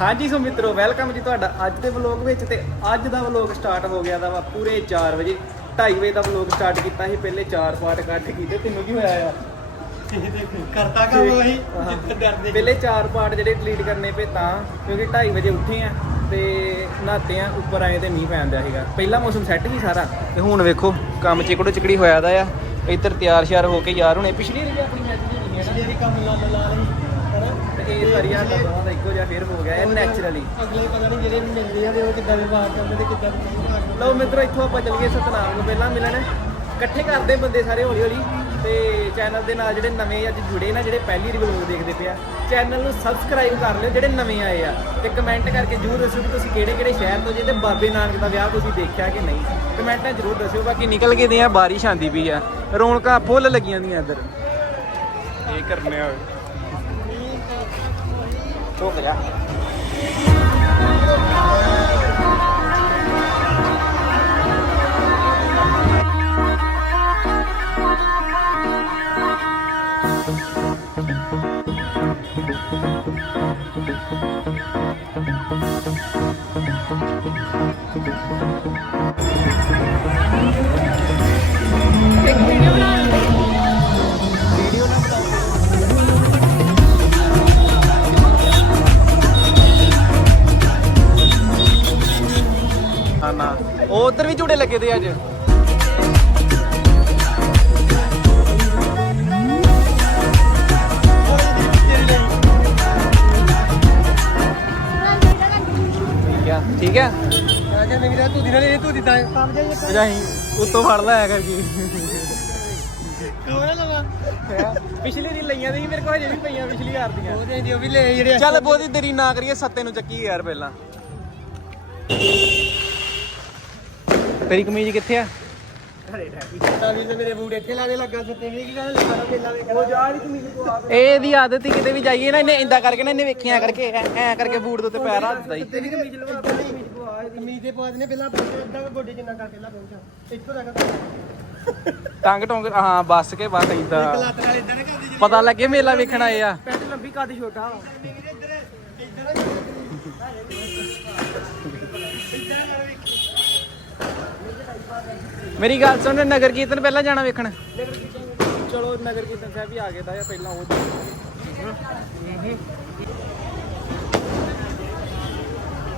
ਹਾਂਜੀ ਸੋ ਮਿੱਤਰੋ ਵੈਲਕਮ ਜੀ ਤੁਹਾਡਾ ਅੱਜ ਦੇ ਵਲੌਗ ਵਿੱਚ ਤੇ ਅੱਜ ਦਾ ਵਲੌਗ ਸਟਾਰਟ ਹੋ ਗਿਆ ਦਾ ਵਾ ਪੂਰੇ 4 ਵਜੇ। 2:30 ਵਜੇ ਦਾ ਵਲੌਗ ਸਟਾਰਟ ਕੀਤਾ ਸੀ ਪਹਿਲੇ 4 ਪਾਰਟ ਕੱਢ ਕੀਤੇ ਤੈਨੂੰ ਕੀ ਹੋਇਆ ਆ? ਕਰਤਾ ਕੰਮ ਉਹੀ। ਜਿੱਥੇ ਡਰਦੇ। ਪਹਿਲੇ 4 ਪਾਰਟ ਜਿਹੜੇ ਡਿਲੀਟ ਕਰਨੇ ਪਏ ਤਾਂ ਕਿਉਂਕਿ 2:30 ਵਜੇ ਉੱਠੇ ਆ ਤੇ ਨਹਾਤੇ ਆ ਉੱਪਰ ਆਏ ਤੇ ਮੀਂਹ ਪੈਂਦਾ ਸੀਗਾ। ਪਹਿਲਾ ਮੌਸਮ ਸੈੱਟ ਸੀ ਸਾਰਾ। ਤੇ ਹੁਣ ਵੇਖੋ ਕੰਮ ਚਿਕੜੋ ਚਿਕੜੀ ਹੋਇਆ ਦਾ ਆ। ਇੱਧਰ ਤਿਆਰ ਸ਼ਿਆਰ ਹੋ ਕੇ ਯਾਰ ਹੁਣੇ ਪਿਛਲੀ ਵਾਰੀ ਆਪਣੀ ਮੈਚ ਨਹੀਂ ਹੈ ਨਾ? ਜਿਹੜੀ ਕੰਮ ਲਾ ਲਾ ਲਈ। ਹਨਾ ਤੇ ਇਹ ਸਾਰੀਆਂ ਦਾ ਦੋਵਾਂ ਦਾ ਇੱਕੋ ਜਿਹਾ ਫੇਰ ਹੋ ਗਿਆ ਇਹ ਨੈਚੁਰਲੀ ਅਗਲੇ ਪਤਾ ਨਹੀਂ ਜਿਹੜੇ ਮਿਲਦੇ ਆ ਤੇ ਉਹ ਕਿੱਦਾਂ ਵਿਵਹਾਰ ਕਰਦੇ ਤੇ ਕਿੱਦਾਂ ਨਹੀਂ ਵਿਵਹਾਰ ਕਰਦੇ। ਲਓ ਮਿੱਤਰੋ ਇੱਥੋਂ ਆਪਾਂ ਚੱਲੀਏ ਸਤਨਾਮ ਨੂੰ ਪਹਿਲਾਂ ਮਿਲਣ। ਇਕੱਠੇ ਕਰਦੇ ਬੰਦੇ ਸਾਰੇ ਹੌਲੀ ਹੌਲੀ ਤੇ ਚੈਨਲ ਦੇ ਨਾਲ ਜਿਹੜੇ ਨਵੇਂ ਅੱਜ ਜੁੜੇ ਨਾ ਜਿਹੜੇ ਪਹਿਲੀ ਰਿਵਿਊ ਦੇਖਦੇ ਪਿਆ ਚੈਨਲ ਨੂੰ ਸਬਸਕ੍ਰਾਈਬ ਕਰ ਲਿਓ ਜਿਹੜੇ ਨਵੇਂ ਆਏ ਆ। ਤੇ ਕਮੈਂਟ ਕਰਕੇ ਜਰੂਰ ਦੱਸਿਓ ਕਿ ਤੁਸੀਂ ਕਿਹੜੇ ਕਿਹੜੇ ਸ਼ਹਿਰ ਤੋਂ ਜੇ ਤੇ ਬਾਬੇ ਨਾਨਕ ਦਾ ਵਿਆਹ ਤੁਸੀਂ ਦੇਖਿਆ ਕਿ ਨਹੀਂ। ਕਮੈਂਟਾਂ ਜਰੂਰ ਦੱਸਿਓ ਬਾਕੀ ਨਿਕਲ ਕੇ ਦੇ ਆ ਬਾਰਿਸ਼ ਆਂਦੀ ਪਈ ਆ। ਰੌਣਕਾਂ ਫੁੱਲ ਲੱਗੀਆਂ ਦੀਆਂ ਇੱਧਰ। ਇਹ ਕਰਨੇ ਆ ਚੁੱਕ ਜਾ ਵੀਡੀਓ ਉਧਰ ਵੀ ਝੂਟੇ ਲੱਗੇ ਤੇ ਅੱਜ। ਠੀਕ ਮੈਂ ਕਿਹਾ ਮੇਰੀ ਤੂੰ ਦਿਨਾਂ ਨੇ ਤੂੰ ਦਿੱਤਾ ਭਜਾਈ ਉੱਤੋਂ ਫੜ ਲਿਆ ਕਰਕੇ ਕੋਣ ਲਵਾ। ਪਿਛਲੀ ਦੀ ਲਈਆਂ ਦੀ ਮੇਰੇ ਕੋਲ ਹਜੇ ਵੀ ਪਈਆਂ ਪਿਛਲੀ ਵਾਰ ਦੀਆਂ। ਉਹਦੇ ਦੀ ਉਹ ਵੀ ਲੈ ਜਿਹੜੇ ਚੱਲ ਬਹੁਤੀ ਦੇਰੀ ਨਾ ਕਰੀਏ ਸੱਤੇ ਨੂੰ ਚੱਕੀ ਯਾਰ ਪਹਿਲਾਂ। ਤੇਰੀ ਕਮੀਜ਼ ਕਿੱਥੇ ਆ? ਤਾਂ ਵੀ ਤੇ ਮੇਰੇ ਬੂਟ ਇੱਥੇ ਲਾਗੇ ਲੱਗਾ ਸੱਤੇ ਵੀ ਕੀ ਗੱਲ ਲੱਗਾ ਨਾ ਪਹਿਲਾਂ ਵੇਖ ਉਹ ਜਾ ਨਹੀਂ ਕਮੀਜ਼ ਕੋ। ਆ ਇਹਦੀ ਆਦਤ ਹੀ ਕਿਤੇ ਵੀ ਜਾਈਏ ਨਾ ਇਹਨੇ ਇੰਦਾ ਕਰਕੇ ਨਾ ਇਹਨੇ ਵੇਖਿਆ ਕਰਕੇ ਐ ਐਂ ਕਰਕੇ ਬੂਟ ਦੇ ਉੱਤੇ ਪੈਰ ਰੱਖ ਦਿੰਦਾ ਈ। ਤੇਰੀ ਕਮੀਜ਼ ਲਵਾ ਕਮੀਜ਼ ਆ ਕਮੀਜ਼ ਦੇ ਪਾ ਨੇ ਪਹਿਲਾਂ ਅੱਧਾ ਕੁ ਗੋਡੇ ਜਿੰਨਾ ਕਰ ਪਹਿਲਾਂ ਪਹੁੰਚਾ। ਇੱਥੋਂ ਤੱਕ ਟੰਗ ਟੋਂਗ ਹਾਂ ਬੱਸ ਕੇ ਬਸ ਇਦਾਂ ਲੱਤ ਨਾਲ ਇਦਾਂ ਨਾ ਕਰਦੀ ਪਤਾ ਲੱਗੇ ਮੇਲਾ ਵੇਖਣ ਆਏ ਆ। ਪੈਂਟ ਲੰਬੀ ਕੱਦ ਛੋਟਾ ਮੇਰੀ ਗੱਲ ਸੁਣ ਨਗਰ ਕੀਰਤਨ ਪਹਿਲਾਂ ਜਾਣਾ ਵੇਖਣ? ਚਲੋ ਨਗਰ ਕੀਰਤਨ ਸਾਹਿਬ ਵੀ ਆ ਗਿਆ ਦਾ ਪਹਿਲਾਂ ਉਹ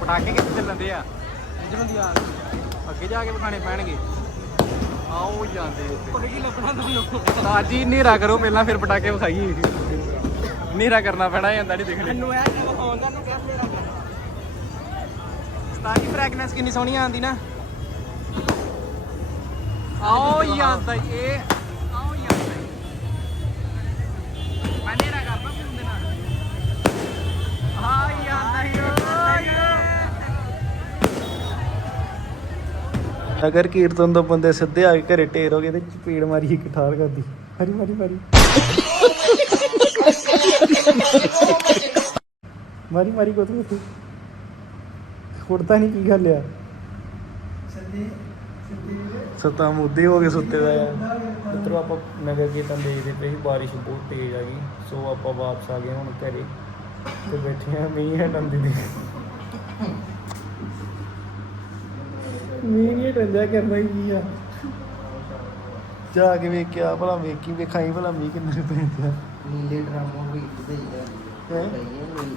ਪਟਾਕੇ ਕਿੱਥੇ ਚੱਲਦੇ ਆ? ਜਿਵੇਂ ਦੀ ਆ। ਅੱਗੇ ਜਾ ਕੇ ਵਿਖਾਣੇ ਪੈਣਗੇ। ਆਓ ਜਾਂਦੇ ਉੱਤੇ ਕੀ ਲੱਭਣਾ ਤੁਹਾਨੂੰ? ਸਾਜੀ ਹਨੇਰਾ ਕਰੋ ਪਹਿਲਾਂ ਫਿਰ ਪਟਾਕੇ ਵਿਖਾਈਏ। ਹਨੇਰਾ ਕਰਨਾ ਪੈਣਾ ਜਾਂਦਾ ਨਹੀਂ ਦੇਖਣੇ ਮੈਨੂੰ ਇਹ ਕਿ ਆਉਂਦਾ ਨੂੰ ਕਹਿ ਮੇਰਾ ਫ੍ਰੈਗਨੈਂਸ ਕਿੰਨੀ ਸੋਹਣੀ ਆਉਂਦੀ ਨਾ। ਅਗਰ ਕੀਰਤਨ ਤੋਂ ਬੰਦੇ ਸਿੱਧੇ ਆ ਕੇ ਘਰੇ ਢੇਰ ਹੋ ਗਏ ਤੇ ਚਪੀੜ ਮਾਰੀ ਇੱਕ ਠਾਰ ਕਰਦੀ ਮਾਰੀ ਮਾਰੀ ਮਾਰੀ। ਮਾਰੀ ਮਾਰੀ ਕੋ ਤੂੰ ਖੁਰਦਾ ਨਹੀਂ ਕੀ ਗੱਲ ਆ? ਸਤਾ ਮੁੱਦੇ ਹੋ ਗਏ ਸੁੱਤੇ ਦਾ। ਯਾਰ ਮਿੱਤਰੋ ਆਪਾਂ ਨਗਰ ਕੀਰਤਨ ਦੇਖਦੇ ਪਏ ਸੀ ਬਾਰਿਸ਼ ਬਹੁਤ ਤੇਜ਼ ਆ ਗਈ ਸੋ ਆਪਾਂ ਵਾਪਸ ਆ ਗਏ ਹੁਣ ਘਰੇ ਤੇ ਬੈਠੇ ਆ ਮੀਂਹ ਹਟਣ ਦੀ। ਮੀਂਹ ਨਹੀਂ ਟੰਜਾ ਕਰਨਾ ਹੀ ਕੀ ਆ। ਜਾ ਕੇ ਵੇਖਿਆ ਭਲਾ ਵੇਖੀ ਵੇਖਾਈ ਭਲਾ ਮੀਂਹ ਕਿੰਨੇ ਪੈਂਦਾ। ਨੀਲੇ ਡਰਮ ਵੀ ਦੇਈਦਾ ਹੈਂ?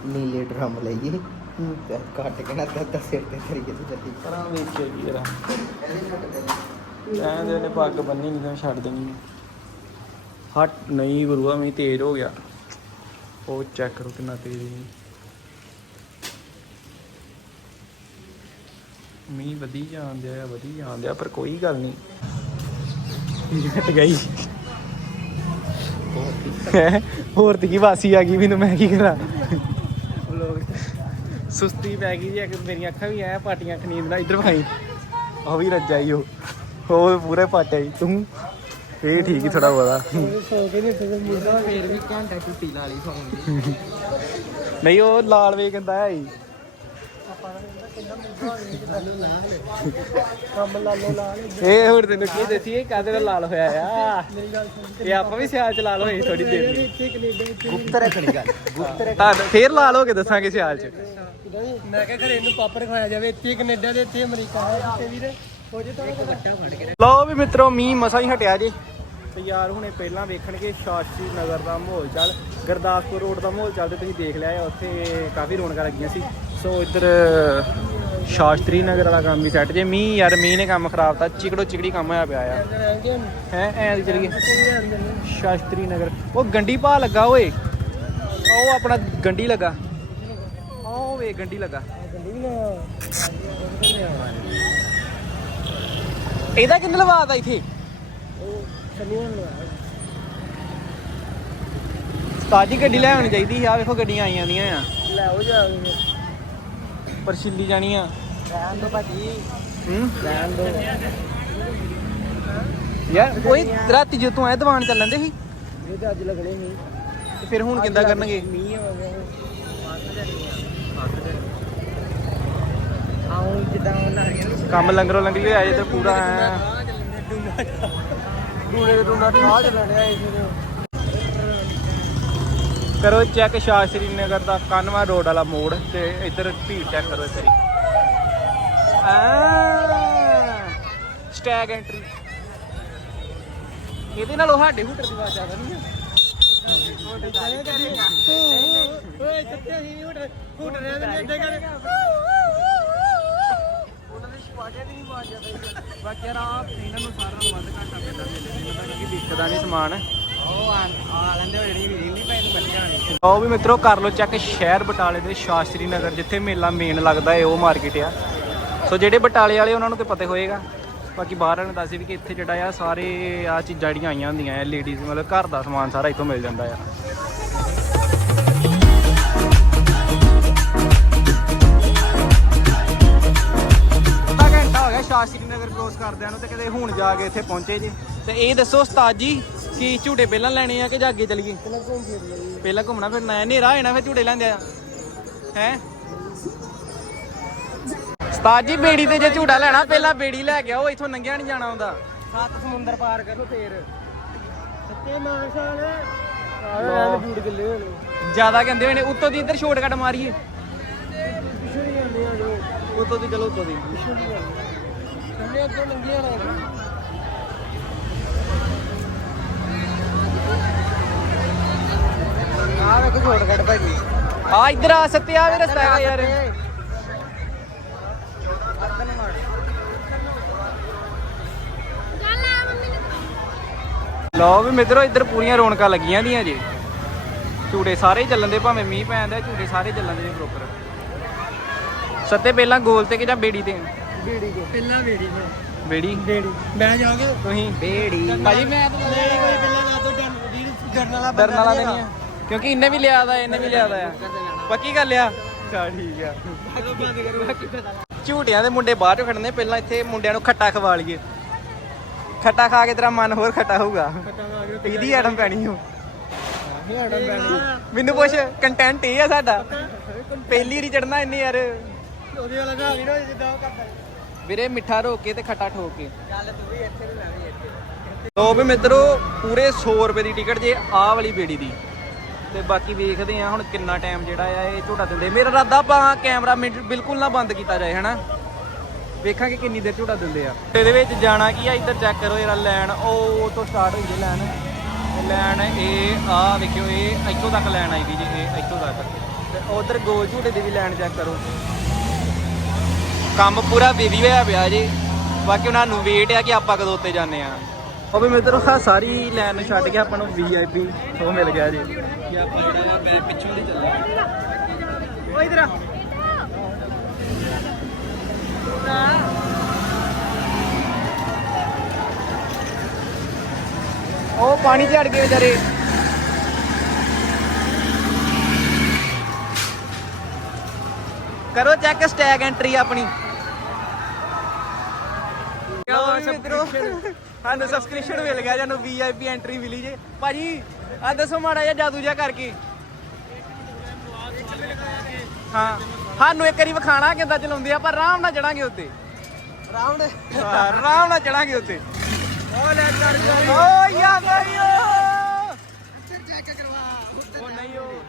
ਨੀਲੇ ਡਰਮ ਲਈਏ। ਕੱਟ ਕੇ ਨਾ ਤਾਂ ਸਿਰ ਤੇ ਕਰੀਏ ਤੇ ਜੱਦੀ ਪਰਾਂ ਵੇਖਿਆ ਕੀ ਯਾਰ ਇਹਦੇ ਛੱਟ ਦੇ ਐਂ ਨੇ ਪੱਗ ਬੰਨੀ ਨਹੀਂ ਤਾਂ ਛੱਡ ਦੇਣੀ ਹਟ ਨਹੀਂ ਗੁਰੂਆ ਮੀਂਹ ਤੇਜ਼ ਹੋ ਗਿਆ। ਉਹ ਚੈੱਕ ਕਰੋ ਕਿੰਨਾ ਤੇਜ਼ ਹੈ ਮੀਂਹ ਵਧੀ ਜਾਂਦਿਆ ਆ ਵਧੀ ਜਾਂਦਿਆ ਪਰ ਕੋਈ ਗੱਲ ਨਹੀਂ ਗਈ। ਹੈਂ? ਹੋਰ ਤੇ ਕੀ ਵਾਸੀ ਆ ਗਈ ਮੈਨੂੰ ਮੈਂ ਕੀ ਕਰਾਂ? ਸੁਸਤੀ ਪੈ ਗਈ ਜੀ ਮੇਰੀਆਂ ਅੱਖਾਂ ਵੀ ਐ ਪਾਟੀਆਂ ਖਨੀਂਦ ਨਾਲ ਇੱਧਰ ਭਾਈ। ਉਹ ਵੀ ਰੱਜਾ ਹੀ ਉਹ। ਉਹ ਪੂਰੇ ਪਾਟਿਆ ਹੀ ਤੂੰ? ਇਹ ਠੀਕ ਹੀ ਥੋੜਾ ਸੋ ਕੇ ਨਹੀਂ ਤੇ ਮੁੰਡਾ ਫੇਰ ਵੀ ਘੰਟਾ ਟੁੱਟੀ ਲਾ ਲਈ ਫੋਨ ਦੀ ਨਹੀਂ ਉਹ ਲਾਲ ਵੇ ਕਹਿੰਦਾ ਹੈ ਕੰਮ ਲਾਲੋ ਇਹ ਹੁਣ ਤੈਨੂੰ ਕੀ ਦੱਸੀਏ ਕਾਹਦੇ ਨਾਲ ਲਾਲ ਹੋਇਆ ਆ? ਇਹ ਆਪਾਂ ਵੀ ਸਿਆਲ ਚ ਲਾਲ ਹੋਏ ਥੋੜੀ ਦੇਰ ਗੁਪਤ ਰੱਖਣੀ ਗੱਲ ਗੁਪਤ ਰੱਖ ਤਾਂ ਫੇਰ ਲਾਲ ਹੋ ਕੇ ਦੱਸਾਂਗੇ ਸਿਆਲ ਚ। ਕਿਦਾਂ ਜੀ? ਮੈਂ ਕਿਹਾ ਘਰੇ ਇਹਨੂੰ ਪਾਪੜ ਖਵਾਇਆ ਜਾਵੇ ਇੱਥੇ ਕੈਨੇਡਾ ਦੇ ਇੱਥੇ ਅਮਰੀਕਾ ਹੈ ਇੱਥੇ ਵੀਰ ਜੇ ਲਓ ਵੀ ਮਿੱਤਰੋ, ਮੀਂਹ ਮਸਾ ਹੀ ਹਟਿਆ ਜੇ। ਤੇ ਯਾਰ, ਹੁਣੇ ਪਹਿਲਾਂ ਵੇਖਣਗੇ ਸ਼ਾਸਤਰੀ ਨਗਰ ਦਾ ਮਾਹੌਲ ਚੱਲ। ਗੁਰਦਾਸਪੁਰ ਰੋਡ ਦਾ ਮਾਹੌਲ ਚੱਲ ਤੇ ਤੁਸੀਂ ਦੇਖ ਲਿਆ ਉੱਥੇ ਕਾਫੀ ਰੌਣਕਾਂ ਲੱਗੀਆਂ ਸੀ। ਸੋ ਇੱਧਰ, ਸ਼ਾਸਤਰੀ ਨਗਰ ਵਾਲਾ ਕੰਮ ਵੀ ਸੈੱਟ ਜੇ। ਮੀਂਹ ਯਾਰ, ਮੀਂਹ ਨੇ ਕੰਮ ਖਰਾਬ ਤਾਂ ਚਿਕੜੋ ਚਿਕੜੀ ਕੰਮ ਹੋਇਆ ਪਿਆ ਆ। ਰਹਿੰਦੇ ਹਨ ਹੈ, ਐਂ ਦੀ ਚਲੀਏ। ਸ਼ਾਸਤਰੀ ਨਗਰ। ਉਹ ਗੰਡੀ ਭਾ ਲੱਗਾ ਓਏ। ਉਹ ਆਪਣਾ ਗੰਡੀ ਲੱਗਾ। ਉਹ ਵੇ ਗੰਡੀ ਲੱਗਾ। ਗੰਦੀ ਵੀ ਨਾ ਇਹਦਾ ਕਿੰਨ ਲਵਾਤਾ ਇੱਥੇ? ਤਾਜੀ ਗੱਡੀ ਲੈ ਆਉਣੀ ਚਾਹੀਦੀ ਸੀ। ਆ ਵੇਖੋ ਗੱਡੀਆਂ ਆਈਆਂ ਦੀਆਂ ਆ। ਲੈ ਉਹ ਜਾ ਕੇ। ਪਰ ਛਿੱਲੀ ਜਾਣੀਆਂ ਰਹਿਣ ਦੋ ਭਾਜੀ। ਹੂੰ? ਰਹਿਣ ਦੋ। ਯਾਰ ਕੋਈ ਰਾਤੀ ਜੋ ਤੂੰ ਐ ਦੀਵਾਨ ਚੱਲਣ ਦੇ ਸੀ? ਇਹ ਤਾਂ ਅੱਜ ਲੱਗਣੇ ਨਹੀਂ ਤੇ ਫਿਰ ਹੁਣ ਕਿੱਦਾਂ ਕਰਨਗੇ? ਮੀਂਹ ਹੋ ਗਿਆ। ਆਉਂ ਜਿੱਦਾਂ ਉਹਨਾਂ ਨੇ ਕੰਮ ਲੰਗਰੋਂ ਲੰਗਰੀ ਹੋਇਆ ਜੇ ਤੇ ਪੂਰਾ ਐਂ। ਦੂਰੇ ਦੇ ਦੂਨਾ ਠਾ ਚੱਲਣਿਆ ਇਸ ਦੇ ਕਰੋ ਚੈੱਕ ਸ਼ਾਸਤਰੀ ਨਗਰ ਦਾ ਕਾਨਵਾ ਰੋਡ ਵਾਲਾ ਮੋੜ ਤੇ ਇੱਧਰ ਭੀੜ ਚੈੱਕ ਕਰੋ ਇੱਧਰ ਸਟੈਗ ਐਂਟਰੀ ਇਹਦੇ ਨਾਲ ਉਹ ਸਾਡੇ ਹੂਟਰ ਦੀ ਆਵਾਜ਼ ਜ਼ਿਆਦਾ ਨਹੀਂ ਆ। ਓਏ ਸੱਤੇ ਹੀ ਹੁਟ ਹੁਟ ਰਹੇ ਨੇ ਇੱਦਾਂ ਕਰ ਸਪਾਟੇ ਦੀ ਨਹੀਂ ਬਾਕੀ ਯਾਰ ਆ ਇਹਨਾਂ ਨੂੰ ਨੂੰ ਵੱਧ ਘੰਟਾ ਪੈਂਦਾ ਪਤਾ ਕਿ ਵਿਕਦਾ ਸਮਾਨ। ਆਓ ਵੀ ਮਿੱਤਰੋ ਕਰ ਲੋ ਚੈੱਕ ਸ਼ਹਿਰ ਬਟਾਲੇ ਦੇ ਸ਼ਾਸਤਰੀ ਨਗਰ ਜਿੱਥੇ ਮੇਲਾ ਮੇਨ ਲੱਗਦਾ ਹੈ ਉਹ ਮਾਰਕੀਟ ਆ। ਸੋ ਜਿਹੜੇ ਬਟਾਲੇ ਵਾਲੇ ਉਹਨਾਂ ਨੂੰ ਤੇ ਪਤਾ ਹੋਏਗਾ। ਬਾਕੀ ਬਾਹਰ ਨੂੰ ਦੱਸੇ ਵੀ ਕਿ ਇੱਥੇ ਜਿਹੜਾ ਆ ਸਾਰੇ ਆ ਚੀਜ਼ਾਂ ਜਿਹੜੀਆਂ ਆਈਆਂ ਹੁੰਦੀਆਂ ਆ ਲੇਡੀਜ਼ ਮਤਲਬ ਘਰ ਦਾ ਸਮਾਨ ਸਾਰਾ ਇੱਥੋਂ ਮਿਲ ਜਾਂਦਾ ਆ। ਸ਼ਾਸਤਰੀ ਨਗਰ ਕ੍ਰੋਸ ਕਰਦਿਆਂ ਨੂੰ ਤੇ ਕਦੇ ਹੁਣ ਜਾ ਕੇ ਇੱਥੇ ਪਹੁੰਚੇ ਜੀ। ਤੇ ਇਹ ਦੱਸੋ ਉਸਤਾਦ ਜੀ ਕੀ ਝੂਟੇ ਪਹਿਲਾਂ ਲੈਣੇ ਆ ਕਿ ਜਾਂ ਅੱਗੇ ਚੱਲੀਏ? ਕਿੰਨਾ ਘੁੰਮ ਫਿਰ ਲਈ ਪਹਿਲਾਂ ਘੁੰਮਣਾ ਹਨੇਰਾ ਹੋਣਾ ਫਿਰ ਝੂਟੇ ਲੈਂਦੇ ਆ। ਹੈ? ਉਸਤਾਦ ਜੀ ਬੇੜੀ ਤੇ ਜੇ ਝੂਟਾ ਲੈਣਾ ਪਹਿਲਾਂ ਬੇੜੀ ਲੈ ਕੇ ਆਓ ਇੱਥੋਂ ਨੰਗਿਆ ਨਹੀਂ ਜਾਣਾ ਹੁੰਦਾ। ਸੱਤ ਸਮੁੰਦਰ ਪਾਰ ਕਰੋ ਫੇਰ। ਸੱਤੇ ਆਹ ਹੋਣੇ ਜ਼ਿਆਦਾ ਕਹਿੰਦੇ ਹੋਣੇ ਉੱਤੋਂ ਦੀ ਇੱਧਰ ਸ਼ਾਰਟਕਟ ਮਾਰੀਏ। ਉੱਤੋਂ ਦੀ ਚਲੋ ਉੱਤੋਂ ਦੀ। ਅੱਗੋਂ ਨੇ ਆ ਵੇਖੋ ਭਾਜੀ ਆ ਇੱਧਰ ਆ ਵੀ ਰਸਤਾ ਹੈਗਾ ਯਾਰ। ਲਓ ਵੀ ਮਿੱਤਰੋ ਇੱਧਰ ਪੂਰੀਆਂ ਰੌਣਕਾਂ ਲੱਗੀਆਂ ਦੀਆਂ ਜੀ। ਝੂਟੇ ਸਾਰੇ ਚੱਲਣ ਦੇ ਭਾਵੇਂ ਮੀਂਹ ਪੈਂਦਾ ਝੂਟੇ ਸਾਰੇ ਚੱਲਣ ਦੇ ਪ੍ਰੋਪਰ ਸੱਤੇ ਪਹਿਲਾਂ ਗੋਲ ਤੇ ਕਿ ਜਾਂ ਬੇੜੀ ਤੇ? ਬੇੜੀ ਕੋ ਪਹਿਲਾਂ ਬੇੜੀ ਮੈਂ ਬੇੜੀ? ਬੇੜੀ। ਮੈਂ ਜਾਓਗੇ ਤੁਸੀਂ? ਬੇੜੀ। ਭਾਜੀ ਮੈਂ ਤਾਂ ਨਹੀਂ ਕੋਈ ਪਹਿਲਾਂ ਨਾ ਤੋਂ ਡਰਨ ਵੀਰ ਡਰਨ ਵਾਲਾ ਡਰਨ ਵਾਲਾ ਤਾਂ ਨਹੀਂ ਆ। ਕਿਉਂਕਿ ਇਹਨੇ ਵੀ ਲਿਆ ਦਾ ਇਹਨੇ ਵੀ ਲਿਆ ਦਾ ਆ। ਪੱਕੀ ਗੱਲ ਆ? ਚਾ ਠੀਕ ਆ। ਬੰਦ ਕਰੋ ਬਾਕੀ ਪਤਾ ਝੂਟਿਆਂ ਦੇ ਮੁੰਡੇ ਬਾਹਰ ਚੋਂ ਖੜਨੇ ਪਹਿਲਾਂ ਇੱਥੇ ਮੁੰਡਿਆਂ ਨੂੰ ਖੱਟਾ ਖਵਾ ਲਈਏ। ਖੱਟਾ ਖਾ ਕੇ ਤੇਰਾ ਮਨ ਹੋਰ ਖੱਟਾ ਹੋਊਗਾ। ਇਹਦੀ ਐਟਮ ਪੈਣੀ ਹੋ ਮੈਨੂੰ ਪੁੱਛ ਕੰਟੈਂਟ ਇਹ ਆ ਸਾਡਾ? ਪਹਿਲੀ ਵਾਰੀ ਚੜਨਾ ਇੰਨੇ ਯਾਰ। ਉਹਦੇ ਵਾਲਾ ਨਾ ਵੀ ਨਾ ਜਿੱਦਾਂ ਉਹ ਕਰਦਾ ਵੀਰੇ ਮਿੱਠਾ ਰੋਕ ਕੇ ਤੇ ਖੱਟਾ ਠੋਕ ਕੇ। ਚੱਲ ਤੂੰ ਵੀ ਇੱਥੇ ਨੂੰ ਲੈ ਵੀ ਇੱਥੇ। ਲੋ ਵੀ ਮਿੱਤਰੋ, ਪੂਰੇ 100 ਰੁਪਏ ਦੀ ਟਿਕਟ ਜੇ ਆਹ ਵਾਲੀ ਬੇੜੀ ਦੀ। ਤੇ ਬਾਕੀ ਵੇਖਦੇ ਆ ਹੁਣ ਕਿੰਨਾ ਟਾਈਮ ਜਿਹੜਾ ਆ, ਇਹ ਝੋਟਾ ਦਿੰਦੇ। ਮੇਰਾ ਇਰਾਦਾ ਆਪਾਂ ਕੈਮਰਾ ਮਿੰਟ ਬਿਲਕੁਲ ਨਾ ਬੰਦ ਕੀਤਾ ਜਾਏ, ਹਨਾ? ਵੇਖਾਂਗੇ ਕਿੰਨੀ ਦੇਰ ਝੋਟਾ ਦਿੰਦੇ ਆ। ਇਹਦੇ ਵਿੱਚ ਜਾਣਾ ਕੀ ਆ? ਇੱਧਰ ਚੈੱਕ ਕਰੋ ਜਿਹੜਾ ਲੈਣ ਉਹ ਤੋਂ ਸਟਾਰਟ ਹੋਈ ਜੇ ਲੈਣ। ਲੈਣ ਇਹ ਆ ਵੇਖਿਓ, ਇਹ ਇੱਥੋਂ ਤੱਕ ਲੈਣ ਆਈ ਵੀ ਜੇ, ਇਹ ਇੱਥੋਂ ਤੱਕ। ਤੇ ਉਧਰ ਗੋਲ ਝੂਟੇ ਦੀ ਵੀ ਲੈਣ ਚੈੱਕ ਕਰੋ। ਕੰਮ ਪੂਰਾ ਬਿਜ਼ੀ ਹੋਇਆ ਪਿਆ ਜੀ। ਬਾਕੀ ਉਹਨਾਂ ਨੂੰ ਵੇਟ ਆ ਕਿ ਆਪਾਂ ਕਦੋਂ ਉੱਤੇ ਜਾਂਦੇ ਆ। ਉਹ ਵੀ ਮਿੱਤਰੋ ਆ ਸਾਰੀ ਲਾਈਨ ਛੱਡ ਕੇ ਆਪਾਂ ਨੂੰ ਵੀਆਈਪੀ ਉਹ ਮਿਲ ਗਿਆ ਜੀ। ਕਿ ਆਪਾਂ ਜਿਹੜਾ ਆ ਮੈਂ ਪਿੱਛੋਂ ਦੀ ਚੱਲਾਂ ਓ ਇਧਰ ਆ। ਉਹ ਪਾਣੀ ਚ ਅੜ ਗਏ ਵਿਚਾਰੇ। ਕਰੋ ਚੈੱਕ ਸਟੈਗ ਐਂਟਰੀ ਆਪਣੀ ਲਓ ਮਿੱਤਰੋ ਸਾਨੂੰ ਸਬਸਕ੍ਰਿਪਸ਼ਨ ਮਿਲ ਗਿਆ ਜਾਨੂੰ ਵੀਆਈਪੀ ਐਂਟਰੀ ਮਿਲੀ ਜੇ। ਭਾਜੀ ਆ ਦੱਸੋ ਮਾੜਾ ਜਿਹਾ ਜਾਦੂ ਜਿਹਾ ਕਰਕੇ। ਹਾਂ ਸਾਨੂੰ ਇੱਕ ਵਾਰੀ ਵਿਖਾਣਾ ਕਿੱਦਾਂ ਚਲਾਉਂਦੇ ਆ ਪਰ ਆਰਾਮ ਨਾਲ ਚੜਾਂਗੇ ਉੱਤੇ। ਆਰਾਮ ਨਾਲ। ਚੜਾਂਗੇ ਉੱਤੇ। ਉਹ ਲੈ ਚੜ ਜਾ ਓ ਯਾ ਗਈਓ ਚੈੱਕ ਕਰਵਾ। ਉਹ ਨਹੀਂ ਉਹ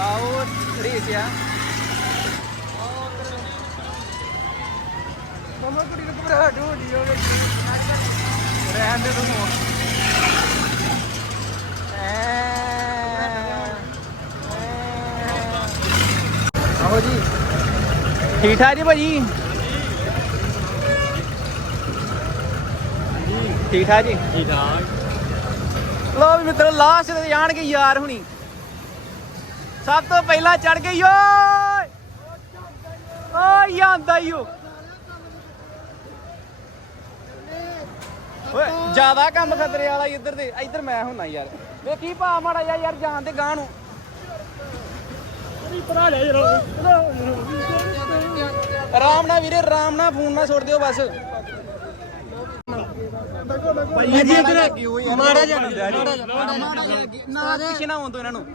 ਆਓ ਰੇਸ ਆ। ਮਮਾ ਕੁੜੀ ਨੂੰ ਘਬਰਾਹਟ ਹੋ ਰਹੀ ਹੋਵੇ ਰਹਿਣ ਦੇ ਤੂੰ ਆਹੋ ਜੀ। ਠੀਕ ਠਾਕ ਜੀ ਭਾਜੀ? ਠੀਕ ਠਾਕ ਜੀ? ਠੀਕ ਠਾਕ। ਲੋ ਵੀ ਮਿੱਤਰੋ ਲਾਸਟ ਤੇ ਜਾਣਗੇ ਯਾਰ ਹੁਣੀ। ਸਭ ਤੋਂ ਪਹਿਲਾਂ ਚੜ ਗਈ ਓਏ! ਓਏ ਆਂਦਾ ਈ ਓ। ਓਏ ਜ਼ਿਆਦਾ ਕੰਮ ਖਤਰੇ ਵਾਲਾ ਇੱਧਰ ਦੇ ਇੱਧਰ ਮੈਂ ਹੁੰਨਾ ਯਾਰ। ਵੇਖੀ ਭਾ ਮਾੜਾ ਜਿਹਾ ਯਾਰ ਜਾਣ ਦੇ ਗਾਂ ਨੂੰ। ਆਰਾਮ ਨਾਲ ਵੀਰੇ ਆਰਾਮ ਨਾਲ ਫੋਨ ਨਾ ਛੋੜ ਦਿਓ ਬਸ। ਭਾਈ ਜੀ ਇਧਰ ਮਾੜਾ ਜਿਹਾ ਮਾੜਾ ਜਿਹਾ। ਨਾ ਪਿੱਛੇ ਨਾ ਹੋਣ ਤੋਂ ਇਹਨਾਂ ਨੂੰ।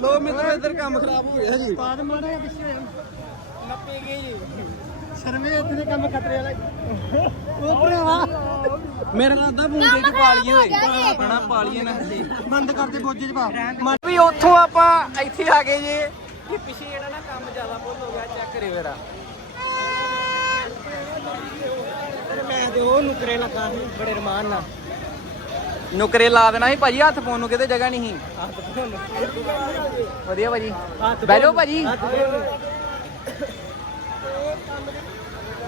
ਲੋ ਮਿੱਤਰੋ ਇੱਧਰ ਕੰਮ ਖਰਾਬ ਹੋ ਗਿਆ ਜੀ। ਬਾਦ ਮਾੜਾ ਜਿਹਾ ਪਿੱਛੇ ਹੋਇਆ ਨੱਪੇ ਗਏ ਜੀ। ਸ਼ਰਮੇ ਇੱਥੇ ਕੰਮ ਖਤਰੇ ਵਾਲਾ। ਉਹ ਭਰਾਵਾ ਮੇਰੇ ਨਾਲ ਦੇ ਚ ਨਾ। ਬੰਦ ਚ ਪਾ। ਵੀ ਉੱਥੋਂ ਆਪਾਂ ਇੱਥੇ ਆ ਗਏ ਜੇ। ਕਿ ਪਿੱਛੇ ਜਿਹੜਾ ਨਾ ਕੰਮ ਜ਼ਿਆਦਾ ਫੁੱਲ ਹੋ ਗਿਆ ਚੈੱਕ ਕਰਿਓ ਜਰਾ। ਮੈਂ ਤੇ ਉਹ ਨੁਕਰੇ ਲੱਗਾ ਸੀ ਬੜੇ ਰਮਾਨ ਨਾਲ। ਨੁਕਰੇ ਲਾ ਦੇਣਾ ਸੀ ਭਾਜੀ ਹੱਥ ਪਾਉਣ ਨੂੰ ਕਿਤੇ ਜਗ੍ਹਾ ਨਹੀਂ ਸੀ। ਵਧੀਆ ਭਾਜੀ। ਭਾਜੀ।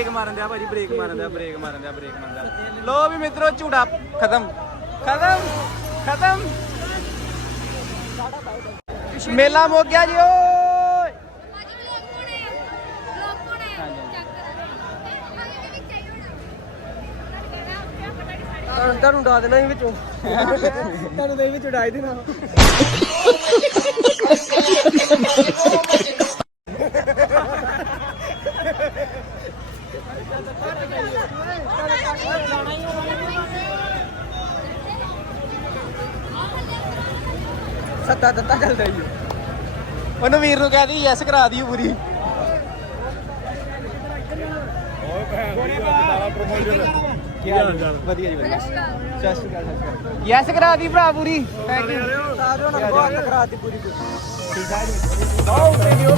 ਬ੍ਰੇਕ ਮਾਰਨ ਦਿਆ ਭਾਜੀ ਬ੍ਰੇਕ ਮਾਰਨ ਦਿਆ ਬ੍ਰੇਕ ਮਾਰਨ ਦਿਆ ਬ੍ਰੇਕ ਮਾਰਨ ਦਿਆ। ਲੋ ਵੀ ਮਿੱਤਰੋ ਝੂੜਾ ਖਤਮ। ਖਤਮ ਖਤਮ। ਮੇਲਾ ਮੁੱਕ ਗਿਆ ਜੀ ਓਏ। ਤੁਹਾਨੂੰ ਡਾ ਦੇਣਾ ਸੀ ਵਿੱਚੋਂ। ਤੁਹਾਨੂੰ ਦੇ ਵਿੱਚ ਉਡਾਈ ਦੇਣਾ। ਸੱਤਾ ਦਿੱਤਾ ਚੱਲਦਾ ਜੀ ਉਹਨੂੰ ਵੀਰ ਨੂੰ ਕਹਦੀ ਯੈਸ ਕਰਾ ਦਿਓ ਪੂਰੀ। ਕੀ ਹਾਲ ਚਾਲ? ਵਧੀਆ ਜੀ ਵਧੀਆ। ਸਤਿ ਸ਼੍ਰੀ ਅਕਾਲ ਸਤਿ ਸ਼੍ਰੀ ਅਕਾਲ। ਯੈਸ ਕਰਾ ਦੀ ਭਰਾ ਪੂਰੀ। ਥੈਂਕ ਯੂ ਸਾਰਿਆਂ ਨੂੰ ਬਹੁਤ ਕਰਾਤੀ ਪੂਰੀ ਠੀਕ ਆ ਜੀ ਆਓ ਤੇ ਦਿਓ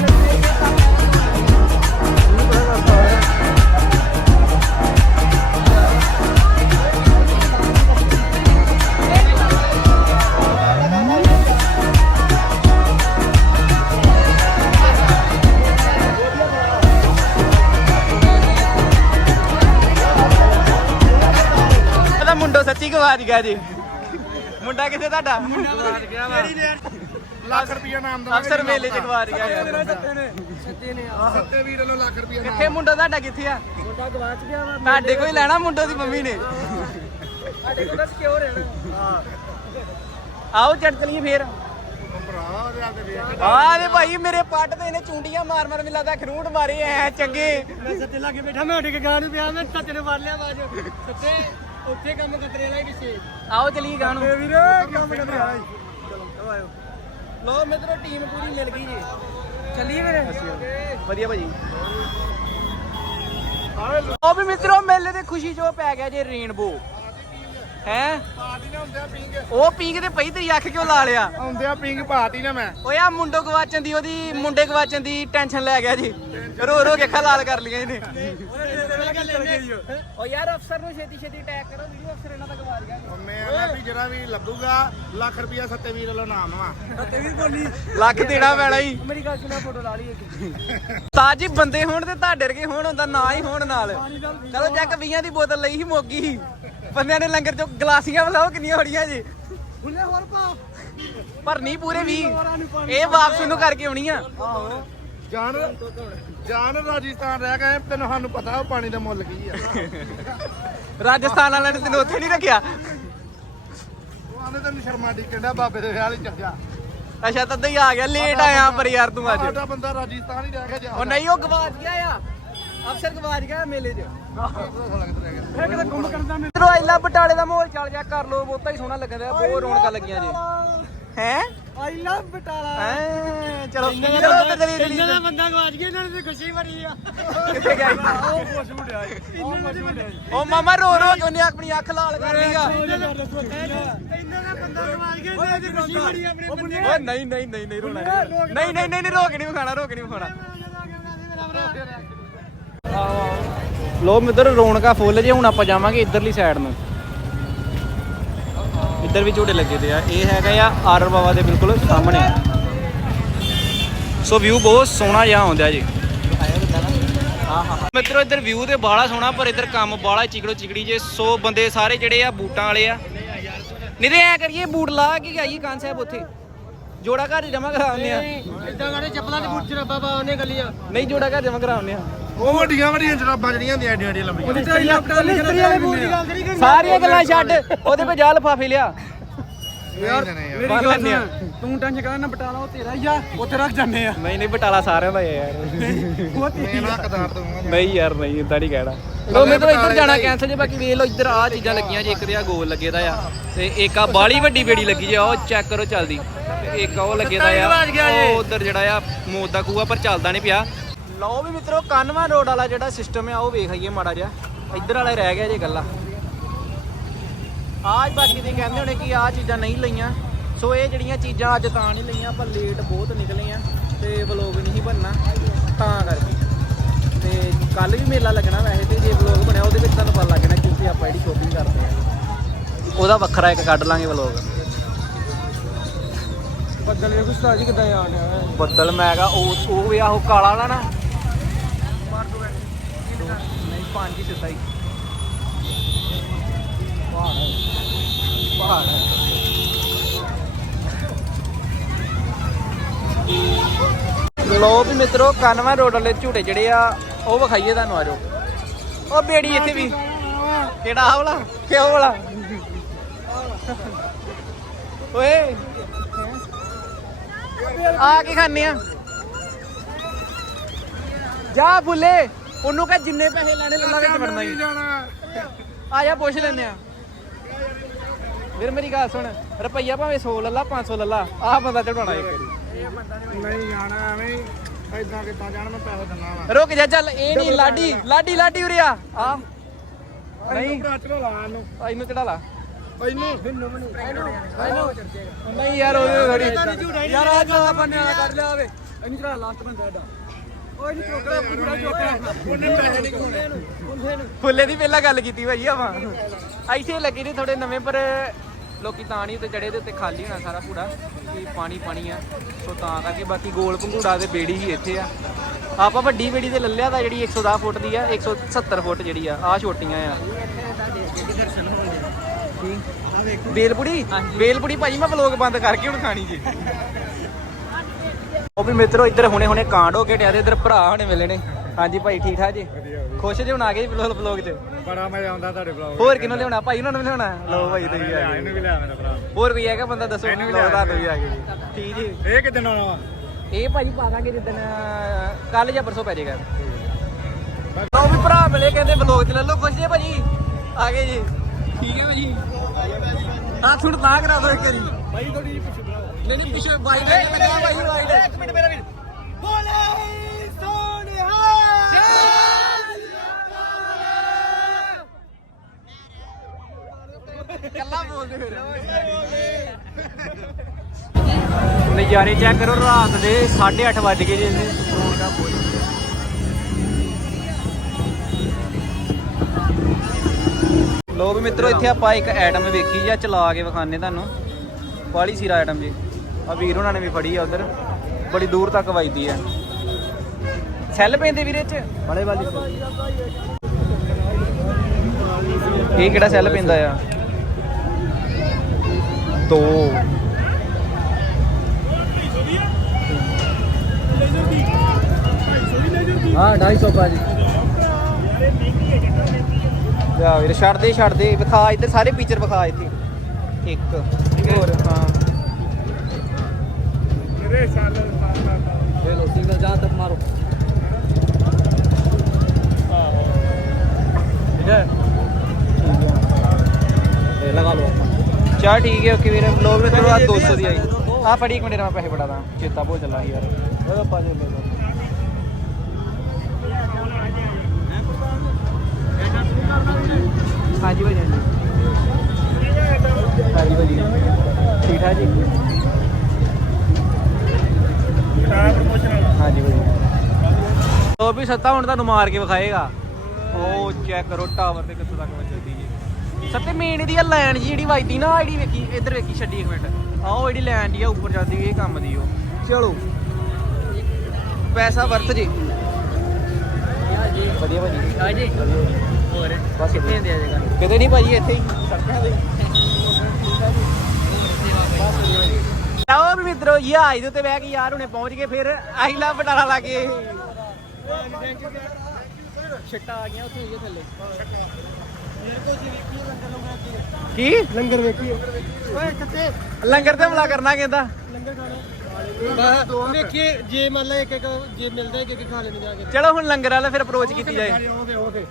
ਗਵਾਚ ਗਿਆ ਜੀ ਮੁੰਡਾ ਕਿੱਥੇ ਤੁਹਾਡਾ? ਗਵਾਚ ਗਿਆ ਵਾ ਲੱਖ ਰੁਪਿਆ ਨਾਮ ਦਾ ਅਫਸਰ ਮੇਲੇ ਚ ਗਵਾਚ ਗਿਆ ਯਾਰ। ਮੁੰਡਾ। ਸੱਤੇ ਨੇ ਸੱਤੇ ਵੀਰ ਨੂੰ ਲੱਖ ਰੁਪਿਆ ਕਿੱਥੇ ਮੁੰਡਾ ਤੁਹਾਡਾ ਕਿੱਥੇ ਆ? ਮੁੰਡਾ ਗਵਾਚ ਗਿਆ ਵਾ ਤੁਹਾਡੇ ਕੋਈ ਲੈਣਾ ਮੁੰਡਾ ਦੀ ਮੰਮੀ ਨੇ? ਸਾਡੇ ਕੋਲ ਤਾਂ ਸਿਕਿਉਰ ਰਹਿਣਾ। ਆਓ ਚੜ ਚਲੀਏ ਫੇਰ। ਆ ਦੇ ਭਾਈ ਮੇਰੇ ਪੱਟ ਤੇ ਇਹਨੇ ਚੁੰਡੀਆਂ ਮਾਰ ਮਾਰ ਮਿਲਾ ਦਾ ਖਰੂਟ ਮਾਰੇ ਐ ਚੰਗੇ। ਮੈਂ ਸੱਤੇ ਲਾਗੇ ਬੈਠਾ ਮੈਂ ਉੱਠ ਕੇ ਗਾਂ ਨੂੰ ਪਿਆ ਮੈਂ ਸੱਤੇ ਨੂੰ ਮਾਰ ਲਿਆ ਬਾਜ ਸੱਤੇ ਉੱਥੇ ਕੰਮ ਕਤਰੇ ਵਾਲਾ ਹੀ ਪਿੱਛੇ। ਆਓ ਚਲੀਏ ਗਾਂ ਨੂੰ। ਵੀਰ ਕੰਮ ਕਤਰੇ ਵਾਲਾ ਹੀ। ਚਲੋ ਆਇਓ ਲੋ ਮਿੱਤਰੋ ਟੀਮ ਪੂਰੀ ਮਿਲ ਗਈ ਜੀ। ਚੱਲੀਏ ਵੀਰੇ ਵਧੀਆ ਭਾਜੀ। ਉਹ ਵੀ ਮਿੱਤਰੋ ਮੇਲੇ ਤੇ ਖੁਸ਼ੀ ਜੋ ਪੈ ਗਿਆ ਜੇ ਰੇਨਬੋ। ਹੈ? ਪਾਰਟੀ ਨਾ ਹੁੰਦਿਆ ਪਿੰਗ ਉਹ ਪੀਂਗ ਤੇ ਪਈ ਤੇਰੀ ਅੱਖ ਕਿਉਂ ਲਾ ਲਿਆ? ਹੁੰਦਿਆ ਪਿੰਗ ਪਾਰਟੀ ਨਾ ਮੈਂ। ਓਏ ਆ ਮੁੰਡੋ ਗਵਾਚਣ ਦੀ ਉਹਦੀ ਮੁੰਡੇ ਗਵਾਚਣ ਦੀ ਟੈਨਸ਼ਨ ਲੈ ਗਿਆ ਜੀ। ਰੋ ਰੋ ਕੇ ਅੱਖਾਂ ਲਾਲ ਕਰ ਲੀਆਂ ਇਹਨੇ। ਓ ਯਾਰ ਅਫਸਰ ਨੂੰ ਛੇਤੀ ਛੇਤੀ ਅਟੈਕ ਕਰੋ ਵੀਡੀਓ ਅਫਸਰ ਇਹਨਾਂ ਦਾ ਗਵਾਚ ਗਿਆ ਮੈਂ ਨਾ ਵੀ ਜਿਹੜਾ ਵੀ ਲੱਗੂਗਾ ਲੱਖ ਰੁਪਿਆ ਸੱਤੇ ਵੀਰ ਵੱਲੋਂ ਨਾਮ ਵਾ ਸੱਤੇ ਵੀ ਬੋਲੀ। ਲੱਖ ਦੇਣਾ ਪੈਣਾ ਹੀ ਮੇਰੀ ਗੱਲ ਸੁਣਾ ਫੋਟੋ ਲਾ ਲਈ ਇੱਕ। ਤਾਜੀ ਬੰਦੇ ਹੋਣ ਤੇ ਤੁਹਾਡੇ ਵਰਗੇ ਹੋਣ ਹੁੰਦਾ ਨਾ ਹੀ ਹੋਣ ਨਾਲ। ਚਲੋ ਜੱਕ 20 ਦੀ ਬੋਤਲ ਲਈ ਹੀ ਮੋਗੀ। ਸੀ ਬੰਦਿਆਂ ਨੇ ਲੰਗਰ ਚੋਂ ਗਲਾਸੀਆਂ ਬਲਾਓ ਕਿੰਨੀਆਂ ਹੋੜੀਆਂ ਜੀ। ਹੁਣੇ ਹੋਰ ਪਾ। ਪਰ ਨਹੀਂ ਪੂਰੇ 20 ਇਹ ਵਾਪਸ ਨੂੰ ਕਰਕੇ ਆਉਣੀ ਆ। ਆਹੋ। ਜਾਨ ਜਾਨ ਰਾਜਸਥਾਨ ਰਹਿ ਗਏ ਤੈਨੂੰ ਸਾਨੂੰ ਪਤਾ ਉਹ ਪਾਣੀ ਦਾ ਮੁੱਲ ਕੀ ਆ। ਰਾਜਸਥਾਨ ਵਾਲਿਆਂ ਨੇ ਤੈਨੂੰ ਉੱਥੇ ਨਹੀਂ ਰੱਖਿਆ। ਉਹ ਆਨੇ ਤੈਨੂੰ ਸ਼ਰਮਾ ਡੀ ਕਹਿੰਦਾ ਬਾਬੇ ਦੇ ਵਿਆਹ ਲਈ ਚੱਲ ਜਾ ਅੱਛਾ ਤਦ ਹੀ ਆ ਗਿਆ ਲੇਟ ਆਇਆ ਪਰ ਯਾਰ ਤੂੰ ਅੱਜ। ਸਾਡਾ ਬੰਦਾ ਰਾਜਸਥਾਨ ਹੀ ਰਹਿ ਗਿਆ ਜਾ ਉਹ ਨਹੀਂ ਉਹ ਗਵਾਚ ਗਿਆ ਆ। ਅਫਸਰ ਗਵਾਚ ਗਿਆ ਮੇਲੇ 'ਚ। ਇਹ ਕਿਤੇ ਗੁੰਮ ਕਰਦਾ ਮੈਂ। ਮਿੱਤਰੋ ਆਈਲਾ ਬਟਾਲੇ ਦਾ ਮਾਹੌਲ ਚੱਲ ਜਾ ਕਰ ਲੋ ਬਹੁਤਾ ਹੀ ਸੋਹਣਾ ਲੱਗਦਾ ਬਹੁਤ ਰੌਣਕਾਂ ਲੱਗੀਆਂ ਜੀ। ਹੈ? I love Batala. ਹੈ? ਚਲੋ ਚਲੋ ਇਹਨਾਂ ਦਾ ਬੰਦਾ ਗਵਾਚ ਗਿਆ ਇਹਨਾਂ ਨੇ ਖੁਸ਼ੀ ਭਰੀ ਆ। ਕਿੱਥੇ ਗਿਆ? ਉਹ ਖੁਸ਼ ਮੁੰਡਿਆ ਉਹ ਖੁਸ਼ ਮੁੰਡਿਆ ਉਹ ਮਾਮਾ ਰੋ ਰੋ ਕੇ ਉਹਨੇ ਆਪਣੀ ਅੱਖ ਲਾਲ ਕਰ ਲਈ ਆ। ਇਹਨਾਂ ਦਾ ਬੰਦਾ ਗਵਾਚ ਗਿਆ ਇਹਨਾਂ ਦੀ ਖੁਸ਼ੀ ਭਰੀ ਆਪਣੇ ਬੰਦੇ ਓਏ ਨਹੀਂ ਨਹੀਂ ਨਹੀਂ ਨਹੀਂ ਰੋਣਾ। ਨਹੀਂ ਨਹੀਂ ਨਹੀਂ ਨਹੀਂ ਰੋਕ ਨਹੀਂ ਵਿਖਾਣਾ ਨਹੀਂ ਵਿਖਾਣਾ ਲੋ ਮਿੱਤਰ ਰੌਣਕਾਂ ਫੁੱਲ ਜੇ ਹੁਣ ਆਪਾਂ ਜਾਵਾਂਗੇ ਇਧਰਲੀ ਸਾਈਡ ਨੂੰ। ਇੱਧਰ ਵੀ ਝੂਟੇ ਲੱਗੇ ਤੇ ਆ। ਇਹ ਹੈਗਾ ਆ ਆਰਰ ਬਾਬਾ ਦੇ ਬਿਲਕੁਲ ਸਾਹਮਣੇ। ਸੋ ਵਿਊ ਬਹੁਤ ਸੋਹਣਾ ਜਿਹਾ ਆਉਂਦਾ ਜੀ। ਮਿੱਤਰੋ ਇੱਧਰ ਵਿਊ ਤੇ ਬਾਲਾ ਸੋਹਣਾ ਪਰ ਇੱਧਰ ਕੰਮ ਬਾਲਾ ਚਿਕੜੋ ਚਿਕੜੀ ਜੇ। ਸੋ ਬੰਦੇ ਸਾਰੇ ਜਿਹੜੇ ਆ ਬੂਟਾਂ ਵਾਲੇ ਆ। ਨਹੀਂ ਤੇ ਐ ਕਰੀਏ ਬੂਟ ਲਾ ਕੇ ਆਈਏ ਕਾਨ ਸਾਹਿਬ ਉੱਥੇ। ਜੋੜਾ ਘਰ ਜਮਾ ਕਰਾਉਂਦੇ ਆ। ਇਦਾਂ ਕਰੇ ਚੱਪਲਾਂ ਦੇ ਬੂਟ ਚ ਉਹਨੇ ਗਲੀਆਂ। ਨਹੀਂ ਜੋੜਾ ਘਰ ਜਮਾ ਕਰਾਉਂਦੇ ਆ। ਉਹ ਵੱਡੀਆਂ ਵੱਡੀਆਂ ਜਰਾਬਾਂ ਜਿਹੜੀਆਂ ਹੁੰਦੀਆਂ ਐਡੀਆਂ ਐਡੀਆਂ ਲੰਬੀਆਂ। ਉਹਦੇ ਤੇ ਲੈਪਟਾਪ ਮਿਸਤਰੀ ਵਾਲੇ ਬੂਟ ਦੀ ਗੱਲ ਕਰੀ ਸਾਰੀਆਂ ਗੱਲਾਂ ਛੱਡ ਉਹਦੇ ਕੋਲ ਜਾ ਲਫਾਫੇ ਲਿਆ। ਯਾਰ ਬੰਨ ਲੈਂਦੇ ਆ। ਤੂੰ ਟੈਨਸ਼ਨ ਕਰ ਨਾ ਬਟਾਲਾ ਉਹ ਤੇਰਾ ਹੀ ਆ ਉੱਥੇ ਰੱਖ ਜਾਂਦੇ ਆ। ਨਹੀਂ ਨਹੀਂ ਬਟਾਲਾ ਸਾਰਿਆਂ ਦਾ ਹੀ ਆ ਯਾਰ। ਉਹ ਮੈਂ ਨਾ ਕਦਾਰ ਦਊਂਗਾ ਨਹੀਂ ਯਾਰ ਨਹੀਂ ਇਦਾਂ ਨਹੀਂ ਕਹਿਣਾ। ਲੋ ਮੈਂ ਤਾਂ ਇੱਧਰ ਜਾਣਾ ਕੈਂਸਲ ਜੇ ਬਾਕੀ ਵੇਖ ਲਓ ਇੱਧਰ ਆ ਚੀਜ਼ਾਂ ਲੱਗੀਆਂ ਜੇ ਇੱਕ ਤੇ ਆ ਗੋਲ ਲੱਗੇ ਦਾ ਆ ਤੇ ਇੱਕ ਆ ਬਾਲੀ ਵੱਡੀ ਬੇੜੀ ਲੱਗੀ ਜੇ ਉਹ ਚੈੱਕ ਕਰੋ ਚੱਲਦੀ। ਤੇ ਇੱਕ ਉਹ ਲੱਗੇ ਦਾ ਆ ਉਹ ਉਧਰ ਜਿਹੜਾ ਆ ਮੌਤ ਦਾ ਖੂਆ ਪਰ ਚੱਲਦਾ ਨਹੀਂ ਪਿਆ। ਲਓ ਵੀ ਮਿੱਤਰੋ ਕਾਨਵਾ ਰੋਡ ਵਾਲਾ ਜਿਹੜਾ ਸਿਸਟਮ ਆ ਉਹ ਵੇਖ ਆਈਏ ਮਾੜਾ ਜਿਹਾ। ਇੱਧਰ ਵਾਲਾ ਰਹਿ ਗਿਆ ਜੇ ਗੱਲਾਂ। ਆਜ ਬਾਕੀ ਦੇ ਕਹਿੰਦੇ ਹੋਣੇ ਕਿ ਆ ਚੀਜ਼ਾਂ ਨਹੀਂ ਲਈਆਂ। ਸੋ ਇਹ ਜਿਹੜੀਆਂ ਚੀਜ਼ਾਂ ਅੱਜ ਤਾਂ ਨਹੀਂ ਲਈਆਂ ਪਰ ਲੇਟ ਬਹੁਤ ਨਿਕਲੀਆਂ ਤੇ ਵਲੋਗ ਨਹੀਂ ਬਣਨਾ ਤਾਂ ਕਰਕੇ। ਤੇ ਕੱਲ ਵੀ ਮੇਲਾ ਲੱਗਣਾ ਵੈਸੇ ਤੇ ਜੇ ਵਲੋਗ ਬਣਿਆ ਉਹਦੇ ਵਿੱਚ ਤੁਹਾਨੂੰ ਪਤਾ ਲੱਗ ਜਾਣਾ ਕਿਉਂਕਿ ਆਪਾਂ ਜਿਹੜੀ ਸ਼ੋਪਿੰਗ ਕਰਦੇ ਆ। ਉਹਦਾ ਵੱਖਰਾ ਇੱਕ ਕੱਢ ਲਾਂਗੇ ਵਲੋਗ ਬੱਦਲ ਵੇਖੋ ਸਟਾਰ ਜੀ ਕਿੱਦਾਂ ਆਣ ਰਿਹਾ ਬੱਦਲ ਮੈਂ ਕਹਾ ਉਹ ਉਹ ਵੀ ਆਹੋ ਕਾਲਾ ਨਾ। ਨਹੀਂ ਪੰਜ ਹੀ ਸਿੱਧਾ ਹੀ। ਪਹਾੜ ਹੈ। ਲੋ ਵੀ ਮਿੱਤਰੋ, ਕਾਨਵਾ ਰੋਡ ਵਾਲੇ ਝੂਟੇ ਜਿਹੜੇ ਆ, ਉਹ ਵਿਖਾਈਏ ਤੁਹਾਨੂੰ ਆਜੋ। ਉਹ ਬੇੜੀ ਇੱਥੇ ਵੀ। ਕਿਹੜਾ ਆਹ ਵਾਲਾ? ਕਿਉਂ ਵਾਲਾ? ਓਏ। ਆ ਕੀ ਖਾਣੇ ਆ? ਜਾ ਬੁੱਲੇ। ਉਹਨੂੰ ਕਹ ਜਿੰਨੇ ਪੈਸੇ ਲੈਣੇ ਲੱਲਾ ਵਿੱਚ ਵੜਨਾ ਹੀ। ਆ ਜਾ ਪੁੱਛ ਲੈਨੇ ਆ ਵੀਰ ਮੇਰੀ ਗੱਲ ਸੁਣ। ਰੁਪਈਆ ਭਾਵੇਂ 100 ਲੱਲਾ 500 ਲੱਲਾ ਆਹ ਬੰਦਾ ਚੜਾਉਣਾ ਇੱਕ ਵਾਰੀ। ਨਹੀਂ ਜਾਣਾ ਐਵੇਂ ਐਦਾਂ ਕਿੱਦਾਂ ਜਾਣ ਮੈਂ ਪੈਸੇ ਦਿੰਦਾ ਵਾ। ਰੁਕ ਜਾ ਚੱਲ ਇਹ ਨਹੀਂ ਲਾਡੀ ਲਾਡੀ ਲਾਡੀ ਉਰੇ ਆ। ਆ ਨਹੀਂ। ਭਰਾ ਚਲੋ ਲਾ ਇਹਨੂੰ। ਆ ਇਹਨੂੰ ਚੜਾ ਲਾ। ਇਹਨੂੰ ਨਹੀਂ ਯਾਰ ਉਹ ਥੋੜੀ ਯਾਰ ਆ ਜੋ ਬੰਨੇ ਵਾਲਾ ਕੱਢ ਲਿਆ ਵੇ ਇਹਨੂੰ ਚੜਾ ਲਾਸਟ ਬੰਦਾ ਐਡਾ ਓਏ ਨਹੀਂ ਚੋਕੜਾ ਪੂਰਾ ਚੋਕੜਾ ਉਹਨੇ ਪੈਸੇ ਨਹੀਂ ਕੋਣੇ ਫੁੱਲੇ ਦੀ ਪਹਿਲਾਂ ਗੱਲ ਕੀਤੀ ਭਾਈ ਆਪਾਂ। ਇੱਥੇ ਲੱਗੇ ਨੇ ਥੋੜੇ ਨਵੇਂ ਪਰ ਲੋਕੀ ਤਾਂ ਨਹੀਂ ਉੱਤੇ ਚੜੇ ਦੇ ਉੱਤੇ ਖਾਲੀ ਹੋਣਾ ਸਾਰਾ ਪੂਰਾ ਕਿ ਪਾਣੀ ਪਾਣੀ ਆ। ਸੋ ਤਾਂ ਕਰਕੇ ਬਾਕੀ ਗੋਲ ਭੰਗੂੜਾ ਦੇ ਬੇੜੀ ਹੀ ਇੱਥੇ ਆ। ਆਪਾਂ ਵੱਡੀ ਬੇੜੀ ਤੇ ਲੱਲਿਆ ਦਾ ਜਿਹੜੀ 110 ਫੁੱਟ ਦੀ ਆ 170 ਫੁੱਟ ਜਿਹੜੀ ਆ ਆ ਛੋਟੀਆਂ ਆ। ਬੇਲਪੁੜੀ? ਬੇਲਪੁੜੀ ਭਾਜੀ ਮੈਂ ਵਲੋਗ ਬੰਦ ਕਰਕੇ ਹੁਣ ਖਾਣੀ ਜੀ। ਉਹ ਵੀ ਮਿੱਤਰੋ ਇੱਧਰ ਹੁਣੇ ਹੁਣੇ ਕਾਂਡ ਹੋ ਕੇ ਟਿਆ ਤੇ ਇੱਧਰ ਭਰਾ ਹੁਣੇ ਮਿਲੇ ਨੇ। ਹਾਂਜੀ ਭਾਈ ਠੀਕ ਠਾਕ ਜੀ? ਖੁਸ਼ ਜੇ ਹੁਣ ਆ ਗਏ ਵਲੋਗ 'ਚ? ਬੜਾ ਮਜ਼ਾ ਆਉਂਦਾ ਤੁਹਾਡੇ ਬਲੌਗ ਹੋਰ ਕਿਹਨੂੰ ਲਿਆਉਣਾ? ਭਾਈ ਉਹਨਾਂ ਨੂੰ ਵੀ ਲਿਆਉਣਾ? ਲਓ ਭਾਈ ਤੁਸੀਂ ਆ ਇਹਨੂੰ ਵੀ ਲਿਆ ਮੇਰਾ ਭਰਾ। ਹੋਰ ਕੋਈ ਹੈਗਾ ਬੰਦਾ? ਦੱਸੋ। ਇਹਨੂੰ ਵੀ ਲਿਆ ਤੁਹਾਨੂੰ ਵੀ ਆ ਗਏ ਠੀਕ ਜੀ। ਇਹ ਕਿਦਾਂ ਆਉਣਾ ਵਾ? ਇਹ ਭਾਜੀ ਪਾ ਦਾਂਗੇ ਜਿੱਦਣ ਕੱਲ ਜਾਂ ਪਰਸੋਂ ਪੈ ਜਾਏਗਾ। ਲਓ ਵੀ ਭਰਾ ਮਿਲੇ ਕਹਿੰਦੇ ਵਲੋਗ ਚ ਲੈ ਲਓ। ਖੁਸ਼ ਜੇ ਭਾਜੀ? ਆ ਗਏ ਜੀ। ਠੀਕ ਹੈ ਭਾਜੀ। ਹਾਂ ਥੋੜਾ ਤਾਂ ਕਰਾ ਦਿਓ ਇੱਕ ਵਾਰੀ। ਭਾਈ ਥੋੜੀ ਪਿੱਛੇ ਬੁਲਾਓ ਨਹੀਂ ਨਹੀਂ ਪਿੱਛੇ ਵਾਈਡ ਹੈ ਲੱਗਾ ਭਾਈ ਵਾਈਡ ਹੈ। ਇੱਕ ਮਿੰਟ ਮੇਰਾ ਵੀਰ। ਬੋਲੇ ਸੋਨਿਹਾ ਕੱਲਾ ਬੋਲਦੇ ਫਿਰ। ਨਜ਼ਾਰੇ ਚੈੱਕ ਕਰੋ ਰਾਤ ਦੇ 8:30 ਵੱਜ ਗਏ ਜੀ ਰੌਣਕਾਂ ਬਹੁਤ ਲੋ ਵੀ ਮਿੱਤਰੋ ਇੱਥੇ ਆਪਾਂ ਇੱਕ ਆਈਟਮ ਵੇਖੀ ਜਾਂ ਚਲਾ ਕੇ ਵਿਖਾਣੇ ਤੁਹਾਨੂੰ। ਬਾਲੀ ਸੀਰਾ ਆਈਟਮ ਜੀ। ਆ ਵੀਰ ਉਹਨਾਂ ਨੇ ਵੀ ਫੜੀ ਆ ਉਧਰ। ਬੜੀ ਦੂਰ ਤੱਕ ਵੱਜਦੀ ਆ। ਸੈੱਲ ਪੈਂਦੇ ਵੀਰੇ ਚ? ਬੜੇ ਵਾਲੀ ਇਹ ਕਿਹੜਾ ਸੈੱਲ ਪੈਂਦਾ ਆ? ਦੋ। ਹਾਂ 250 ਭਾਜੀ ਜਾ। ਵੀਰ ਛੱਡ ਦੇ ਛੱਡ ਦੇ। ਵਿਖਾ ਇੱਧਰ ਸਾਰੇ ਫੀਚਰ ਵਿਖਾ ਇੱਥੇ। ਇੱਕ ਹੋਰ ਹਾਂ। ਜਾ ਮਾਰੋ ਠੀਕ ਹੈ ਠੀਕ ਓਕੇ ਵੀਰੇ ਲੋਗ ਨੇ ਥੋੜਾ 200 ਦੀ ਆਈ ਆ ਫੜੀ ਇੱਕ ਮਿੰਟ ਮੈਂ ਪੈਸੇ ਫੜਾ ਦਾਂ ਚੇਤਾ ਭੁੱਲ ਚੱਲਾ ਯਾਰ ਉਹ ਪਾ ਦੇ ਹਾਂਜੀ ਭਾਈ ਹਾਂਜੀ ਹਾਂਜੀ ਭਾਜੀ ਠੀਕ ਠਾਕ ਜੀ ਹਾਂਜੀ ਭਾਜੀ ਉਹ ਵੀ ਸੱਤਾ ਹੁਣ ਤੁਹਾਨੂੰ ਮਾਰ ਕੇ ਵਿਖਾਏਗਾ। ਉਹ ਚੈੱਕ ਕਰੋ ਟਾਵਰ ਤੇ ਕਿੱਥੋਂ ਤੱਕ ਵੱਜਦੀ ਜੀ ਸੱਤੇ ਮੇਨ ਦੀ ਆ ਲਾਈਨ ਜੀ ਜਿਹੜੀ ਵੱਜਦੀ ਨਾ ਆਹ ਜਿਹੜੀ ਵੇਖੀ ਇੱਧਰ ਵੇਖੀ ਛੱਡੀ ਇੱਕ ਮਿੰਟ। ਆਹ ਉਹ ਜਿਹੜੀ ਲਾਈਨ ਜੀ ਆ ਉੱਪਰ ਜਾਂਦੀ ਇਹ ਕੰਮ ਦੀ ਉਹ। ਚਲੋ। ਪੈਸਾ ਵਰਤ ਜੀ। ਵਧੀਆ ਭਾਜੀ। ਆ ਜੀ। ਹੋਰ ਬਸ ਕਿੱਥੇ ਦੇ ਦੇਗਾ ਕਿਤੇ ਨਹੀਂ ਭਾਜੀ ਇੱਥੇ ਹੀ। ਸੜਕਾਂ ਤੇ। ਆਓ ਵੀ ਮਿੱਤਰੋ ਯਾ ਇਹਦੇ ਉੱਤੇ ਬਹਿ ਕੇ ਯਾਰ ਹੁਣੇ ਪਹੁੰਚ ਗਏ ਫਿਰ ਆਈਲਾ ਬਟਾਲਾ ਲਾਗੇ ਛੱਟਾ ਆ ਗਿਆ ਉੱਥੇ ਇਹ ਥੱਲੇ। ਕੀ? ਲੰਗਰ ਓਏ ਕਿੱਥੇ? ਲੰਗਰ ਤੇ ਹਮਲਾ ਕਰਨਾ ਕਹਿੰਦਾ। ਲੰਗਰ ਖਾਣਾ ਵੇਖੀਏ ਜੇ ਮੰਨ ਲਾ ਇੱਕ ਇੱਕ ਜੇ ਮਿਲਦਾ ਇੱਕ ਇੱਕ ਖਾ ਲੈਣੇ ਜਾ ਕੇ। ਚਲੋ ਹੁਣ ਲੰਗਰ ਵਾਲਾ ਫਿਰ ਅਪਰੋਚ ਕੀਤੀ ਜਾਏ।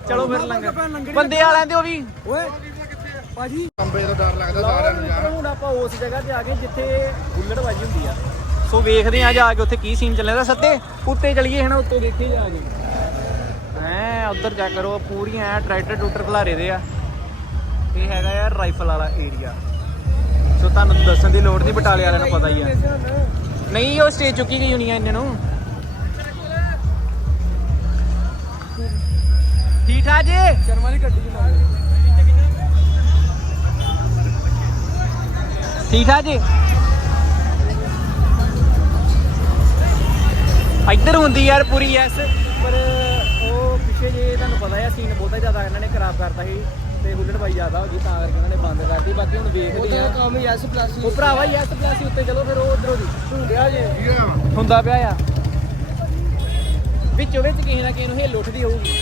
ਚਲੋ ਫਿਰ ਲੰਗਰ। ਬੰਦੇ ਵਾਲਿਆਂ ਦੇ ਉਹ ਵੀ। ਓਏ ਭਾਜੀ। ਕੰਬੇ ਤੋਂ ਡਰ ਲੱਗਦਾ ਸਾਰਿਆਂ ਨੂੰ ਯਾਰ ਹੁਣ ਆਪਾਂ ਉਸ ਜਗ੍ਹਾ ਤੇ ਆ ਗਏ ਜਿੱਥੇ ਹੁੱਲੜਬਾਜੀ ਹੁੰਦੀ ਆ। ਸੋ ਵੇਖਦੇ ਆ ਜਾ ਕੇ ਉੱਥੇ ਕੀ ਸੀਨ ਚੱਲਿਆ ਸੱਤੇ ਉੱਤੇ ਚਲੀਏ ਹਨਾ ਉੱਤੇ ਦੇਖੀ ਜਾ ਕੇ। ਐ ਉੱਧਰ ਜਾ ਕਰੋ ਪੂਰੀਆਂ ਐ ਟਰੈਕਟਰ ਟੂਟਰ ਖਲਾਰੇ ਦੇ ਆ। ਇਹ ਹੈਗਾ ਯਾਰ ਰਾਈਫਲ ਵਾਲਾ ਏਰੀਆ ਸੋ ਤੁਹਾਨੂੰ ਦੱਸਣ ਦੀ ਲੋੜ ਨਹੀਂ ਬਟਾਲੇ ਵਾਲਿਆਂ ਨੂੰ ਪਤਾ ਹੀ ਆ। ਨਹੀਂ ਉਹ ਸਟੇਜ ਚੁੱਕੀ ਗਈ ਹੋਣੀ ਆ ਇਹਨਾਂ ਨੂੰ। ਠੀਕ ਠਾਕ ਜੀ? ਸ਼ਰਮਾ ਦੀ ਗੱਡੀ ਚ ਠੀਕ ਠਾਕ ਜੀ? ਇੱਧਰ ਹੁੰਦੀ ਯਾਰ ਪੂਰੀ ਐਸ ਪਰ ਉਹ ਪਿੱਛੇ ਜੇ ਤੁਹਾਨੂੰ ਪਤਾ ਹੈ ਸੀਨ ਬਹੁਤਾ ਜ਼ਿਆਦਾ ਇਹਨਾਂ ਨੇ ਖਰਾਬ ਕਰਤਾ ਸੀ ਤੇ ਹੁੱਲੜ ਬਾਈ ਜ਼ਿਆਦਾ ਹੋ ਗਈ ਤਾਂ ਕਰਕੇ ਇਹਨਾਂ ਨੇ ਬੰਦ ਕਰਤੀ। ਬਾਕੀ ਹੁਣ ਵੇਖਦੇ ਆ। ਕੰਮ ਐਸ ਪਲੱਸ ਉਹ ਭਰਾਵਾ ਯੈਸ ਪਲੱਸ ਉੱਤੇ ਚਲੋ ਫਿਰ ਉਹ ਉਧਰੋਂ ਦੀ। ਢੂੰਡਿਆ ਜੇ? ਹੁੰਦਾ ਪਿਆ ਆ। ਵਿੱਚੋਂ ਵਿੱਚ ਕਿਸੇ ਨਾ ਕਿਸੇ ਨੂੰ ਹਿੱਲ ਉੱਠਦੀ ਹੋਊਗੀ।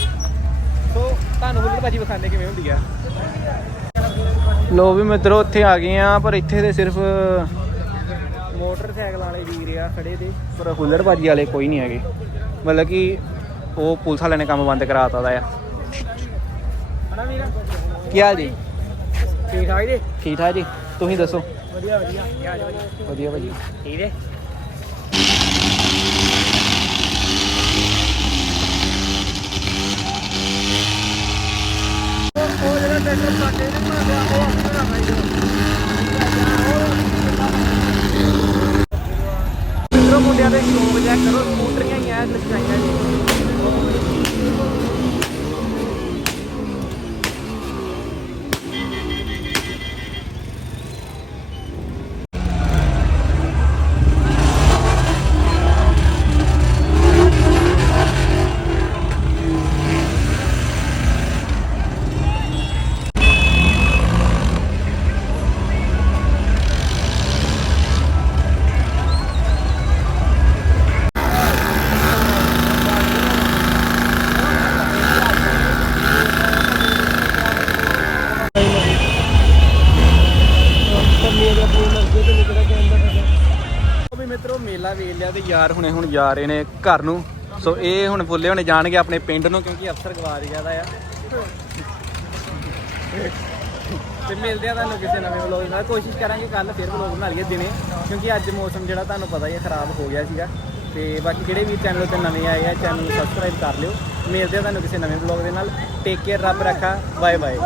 ਸੋ ਤੁਹਾਨੂੰ ਹੁੱਲੜ ਬਾਜੀ ਵਿਖਾਣੇ ਕਿਵੇਂ ਹੁੰਦੀ ਆ? ਲੋ ਵੀ ਮਿੱਤਰੋ ਉੱਥੇ ਆ ਗਏ ਆ ਪਰ ਇੱਥੇ ਤੇ ਸਿਰਫ ਮੋਟਰਸਾਈਕਲ ਵਾਲੇ ਵੀਰ ਆ ਖੜੇ ਤੇ। ਪਰ ਹੁੱਲੜ ਬਾਜੀ ਵਾਲੇ ਕੋਈ ਨਹੀਂ ਹੈਗੇ। ਮਤਲਬ ਕਿ ਉਹ ਪੁਲਿਸ ਵਾਲਿਆਂ ਨੇ ਕੰਮ ਬੰਦ ਕਰਾਤਾ ਦਾ ਆ। ਹਣਾ ਵੀਰ? ਕੀ ਹਾਲ ਜੀ? ਠੀਕ ਠਾਕ ਜੀ? ਠੀਕ ਠਾਕ ਜੀ? ਤੁਸੀਂ ਦੱਸੋ? ਵਧੀਆ ਵਧੀਆ। ਕੀ ਹਾਲ ਹੈ ਵਧੀਆ ਭਾਜੀ ਠੀਕ ਹੈ ਉਹ ਜਿਹੜਾ ਟਰੈਕਟਰ ਸਾਡੇ ਨੇ ਬਣਾਇਆ ਉਹ ਯਾਰ ਹੁਣੇ ਹੁਣ ਜਾ ਰਹੇ ਨੇ ਘਰ ਨੂੰ। ਸੋ ਇਹ ਹੁਣ ਫੁੱਲੇ ਹੋਣੇ ਜਾਣਗੇ ਆਪਣੇ ਪਿੰਡ ਨੂੰ ਕਿਉਂਕਿ ਅਫਸਰ ਗਵਾ ਰਿਹਾ ਦਾ ਆ। ਤੇ ਮਿਲਦੇ ਆ ਤੁਹਾਨੂੰ ਕਿਸੇ ਨਵੇਂ ਵਲੋਗ ਨਾਲ। ਕੋਸ਼ਿਸ਼ ਕਰਾਂਗੇ ਕੱਲ ਫਿਰ ਵਲੋਗ ਬਣਾ ਲਈਏ ਦਿਨੇ, ਕਿਉਂਕਿ ਅੱਜ ਮੌਸਮ ਜਿਹੜਾ ਤੁਹਾਨੂੰ ਪਤਾ ਹੀ ਹੈ ਖਰਾਬ ਹੋ ਗਿਆ ਸੀਗਾ। ਤੇ ਬਾਕੀ ਜਿਹੜੇ ਵੀ ਚੈਨਲ ਤੇ ਨਵੇਂ ਆਏ ਆ ਚੈਨਲ ਨੂੰ ਸਬਸਕ੍ਰਾਈਬ ਕਰ ਲਿਓ। ਮਿਲਦੇ ਆ ਤੁਹਾਨੂੰ ਕਿਸੇ ਨਵੇਂ ਵਲੋਗ ਦੇ ਨਾਲ। ਟੇਕ ਕੇਅਰ ਰੱਬ ਰੱਖਾ। Bye bye